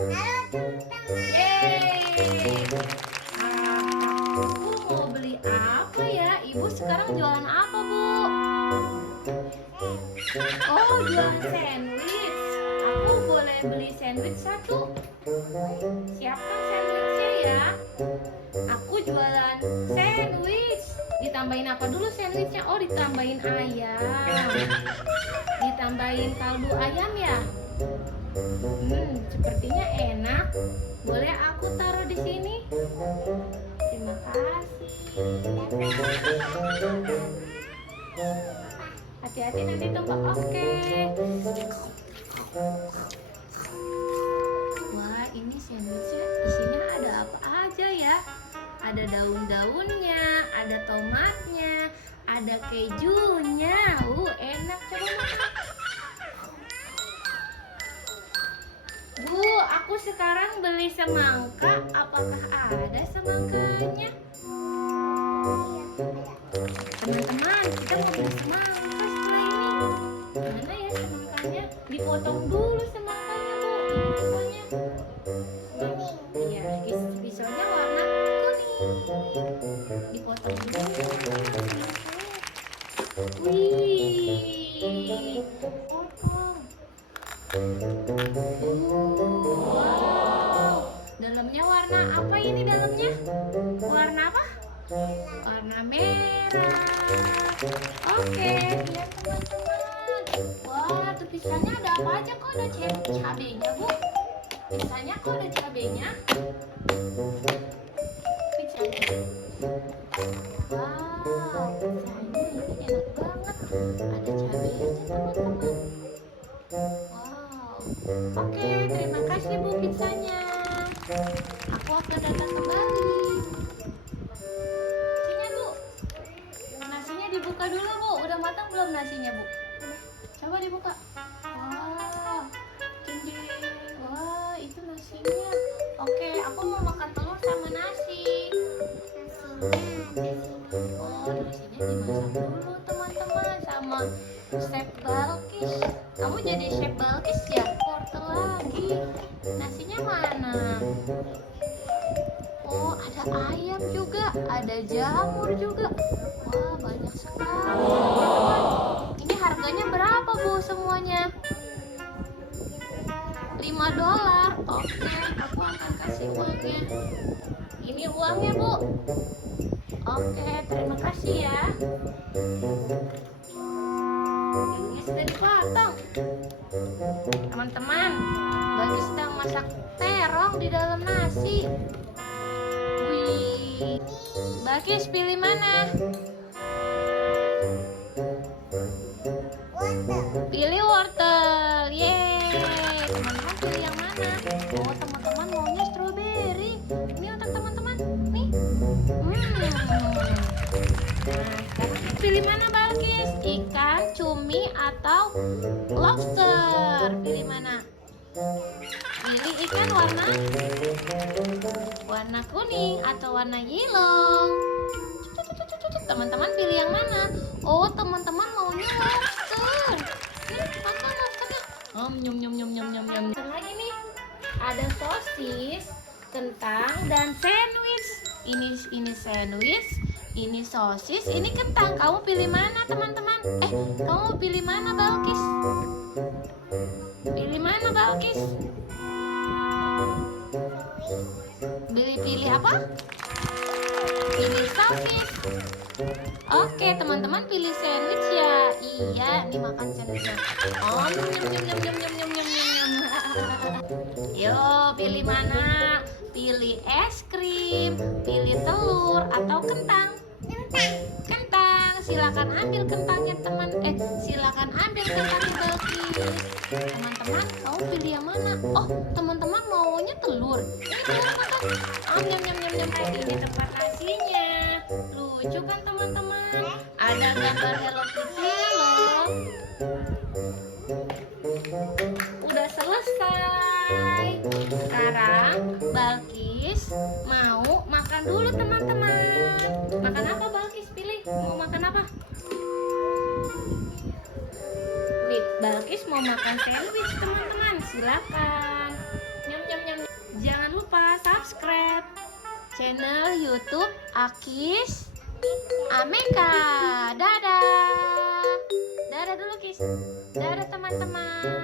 Yeay. Aku mau beli apa ya? Ibu sekarang jualan apa, Bu? Oh, jualan sandwich. Aku boleh beli sandwich satu? Siapkan sandwichnya ya. Aku jualan sandwich. Ditambahin apa dulu sandwichnya? Oh, ditambahin ayam. Ditambahin kaldu ayam ya? Sepertinya enak. Boleh aku taruh di sini? Terima kasih. Hati-hati nanti tumpah. Oke. Wah, ini sandwichnya isinya ada apa aja ya? Ada daun-daunnya, ada tomatnya, ada kejunya. Enak. Coba makan. Bu, aku sekarang beli semangka. Apakah ada semangkanya? Teman-teman, kita mau beli semangka setelah ini. Mana ya semangkanya? Dipotong dulu semangkanya, Bu. Pisaunya. Iya, pisaunya warna kuning. Dipotong dulu. Wih, potong. Wow, dalamnya warna apa ini dalamnya? Warna apa? Warna merah. Oke, lihat teman-teman. Wah, tuh pisahnya ada apa aja? Kok ada cabenya, Bu? Pisahnya kok ada cabenya? Pisahnya. Wow, pisahnya ini enak banget. Ada cabenya, teman-teman. Oke, terima kasih Bu pizzanya. Aku akan datang kembali. Nasinya Bu, nasinya dibuka dulu Bu. Udah matang belum nasinya Bu? Coba dibuka. Wah, wah itu nasinya. Oke, aku mau makan telur sama nasi. Oh, nasinya dimasak dulu teman-teman sama Chef Balkis. Kamu jadi Chef Balkis ya? Wortel lagi. Nasinya mana? Oh, ada ayam juga, ada jamur juga. Wah, banyak sekali. Ini harganya berapa Bu semuanya? $5. Oke, aku akan kasih uangnya. Ini uangnya Bu. Oke, terima kasih ya. Ini sudah dipotong. Teman-teman, Bagi sedang masak terong di dalam nasi. Wih, Bagis pilih mana? Pilih wortel. Yeay. Teman-teman pilih yang mana? Oh, teman-teman maunya stroberi. Ini untuk teman-teman. Nih. Nah, sekarang pilih mana Balkis? Ikan, cumi, atau lobster? Pilih mana? Pilih ikan warna kuning atau warna yellow. Teman-teman pilih yang mana? Oh, teman-teman maunya lobster. Nih, makan lobsternya. Nyum nyum nyum nyum nyum nyum. Lagi nih, ada sosis, kentang, dan sandwich. Ini sandwich, ini sosis, ini kentang. Kamu pilih mana teman-teman? Kamu pilih mana Balkis? Pilih mana Balkis? Pilih apa? Pilih sosis. Oke, teman-teman pilih sandwich ya. Iya, nih makan sandwichnya. Oh, nyum nyum nyum nyum nyum nyum nyum nyum. Yo, pilih mana? Pilih es krim, pilih telur atau kentang? Kentang. Silakan ambil kentangnya teman. Silakan ambil kentangnya Balkis. Teman-teman, kamu pilih yang mana? Oh, teman-teman maunya telur. Ini telur makan. Nyam nyam nyam nyam. Ini tempat nasinya. Lucu kan teman-teman? Ada gambar Hello Kitty loh. Udah selesai. Sekarang Balkis mau makan dulu teman-teman. Makan apa Balkis? Pilih. Mau makan apa? Balkis mau makan sandwich teman-teman. Silakan. Nyam nyam nyam. channel YouTube Akis Ameka. Dadah. Dadah dulu, Kis. Dadah teman-teman.